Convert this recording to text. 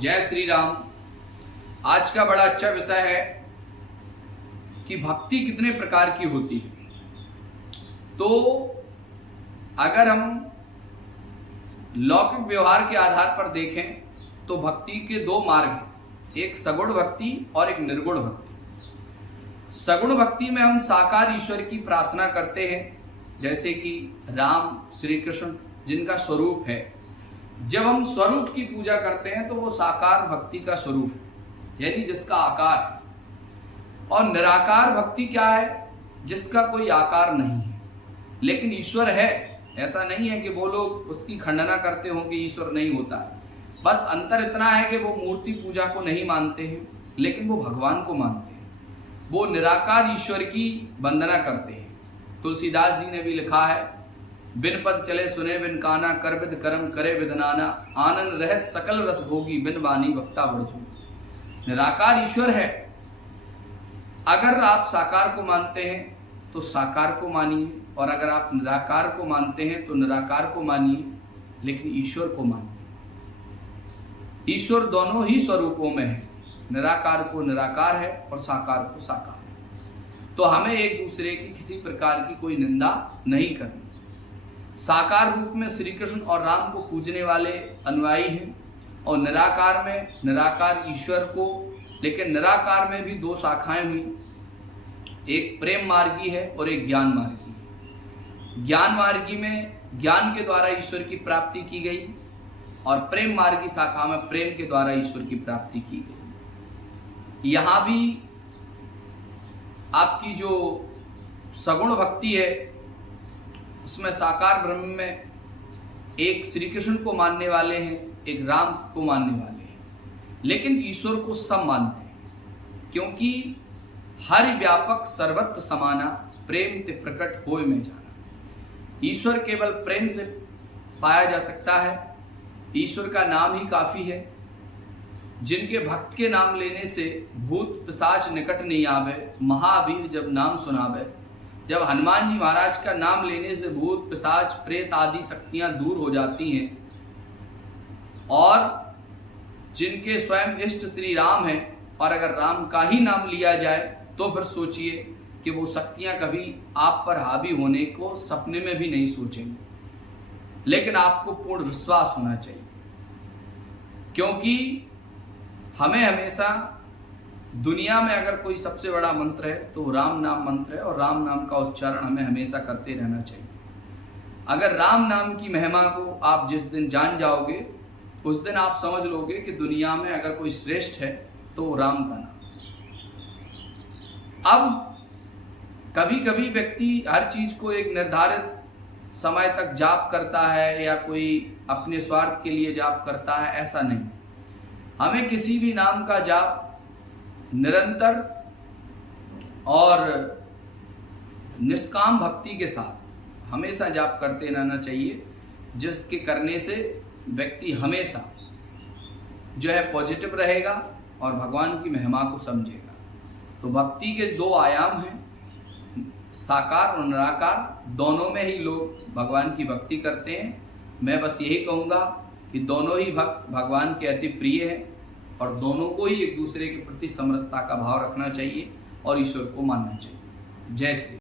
जय श्री राम। आज का बड़ा अच्छा विषय है कि भक्ति कितने प्रकार की होती है। तो अगर हम लौकिक व्यवहार के आधार पर देखें तो भक्ति के दो मार्ग हैं, एक सगुण भक्ति और एक निर्गुण भक्ति। सगुण भक्ति में हम साकार ईश्वर की प्रार्थना करते हैं, जैसे कि राम श्री कृष्ण जिनका स्वरूप है। जब हम स्वरूप की पूजा करते हैं तो वो साकार भक्ति का स्वरूप है, यानी जिसका आकार है। और निराकार भक्ति क्या है? जिसका कोई आकार नहीं है लेकिन ईश्वर है। ऐसा नहीं है कि वो लोग उसकी खंडना करते हों कि ईश्वर नहीं होता है। बस अंतर इतना है कि वो मूर्ति पूजा को नहीं मानते हैं लेकिन वो भगवान को मानते हैं। वो निराकार ईश्वर की वंदना करते हैं। तुलसीदास जी ने भी लिखा है, बिन पद चले सुने बिन काना, कर विद करम करे विद नाना, आनंद रहत सकल रस भोगी, बिन वाणी वक्ता वर्जू। निराकार ईश्वर है। अगर आप साकार को मानते हैं तो साकार को मानिए, और अगर आप निराकार को मानते हैं तो निराकार को मानिए, लेकिन ईश्वर को मानिए। ईश्वर दोनों ही स्वरूपों में है, निराकार को निराकार है और साकार को साकार है। तो हमें एक दूसरे की किसी प्रकार की कोई निंदा नहीं करनी। साकार रूप में श्री कृष्ण और राम को पूजने वाले अनुयायी हैं, और निराकार में निराकार ईश्वर को। लेकिन निराकार में भी दो शाखाएं हुई, एक प्रेम मार्गी है और एक ज्ञान मार्गी है। ज्ञान मार्गी में ज्ञान के द्वारा ईश्वर की प्राप्ति की गई, और प्रेम मार्गी शाखा में प्रेम के द्वारा ईश्वर की प्राप्ति की गई। यहाँ भी आपकी जो सगुण भक्ति है उसमें साकार ब्रह्म में एक श्री कृष्ण को मानने वाले हैं, एक राम को मानने वाले हैं, लेकिन ईश्वर को सब मानते हैं, क्योंकि हरि व्यापक सर्वत्र समाना, प्रेम ते प्रकट होय में जाना। ईश्वर केवल प्रेम से पाया जा सकता है। ईश्वर का नाम ही काफी है। जिनके भक्त के नाम लेने से भूत पिशाच निकट नहीं आवे, महावीर जब नाम सुनावे। जब हनुमान जी महाराज का नाम लेने से भूत पिशाच प्रेत आदि शक्तियां दूर हो जाती हैं, और जिनके स्वयं इष्ट श्री राम हैं, और अगर राम का ही नाम लिया जाए तो फिर सोचिए कि वो शक्तियां कभी आप पर हावी होने को सपने में भी नहीं सोचेंगे। लेकिन आपको पूर्ण विश्वास होना चाहिए, क्योंकि हमें हमेशा दुनिया में अगर कोई सबसे बड़ा मंत्र है तो राम नाम मंत्र है, और राम नाम का उच्चारण हमें हमेशा करते रहना चाहिए। अगर राम नाम की महिमा को आप जिस दिन जान जाओगे, उस दिन आप समझ लोगे कि दुनिया में अगर कोई श्रेष्ठ है तो वो राम का नाम। अब कभी कभी व्यक्ति हर चीज को एक निर्धारित समय तक जाप करता है, या कोई अपने स्वार्थ के लिए जाप करता है, ऐसा नहीं। हमें किसी भी नाम का जाप निरंतर और निष्काम भक्ति के साथ हमेशा जाप करते रहना चाहिए, जिसके करने से व्यक्ति हमेशा जो है पॉजिटिव रहेगा और भगवान की महिमा को समझेगा। तो भक्ति के दो आयाम हैं, साकार और निराकार। दोनों में ही लोग भगवान की भक्ति करते हैं। मैं बस यही कहूँगा कि दोनों ही भक्त भगवान के अति प्रिय हैं, और दोनों को ही एक दूसरे के प्रति समरसता का भाव रखना चाहिए और ईश्वर को मानना चाहिए। जय श्री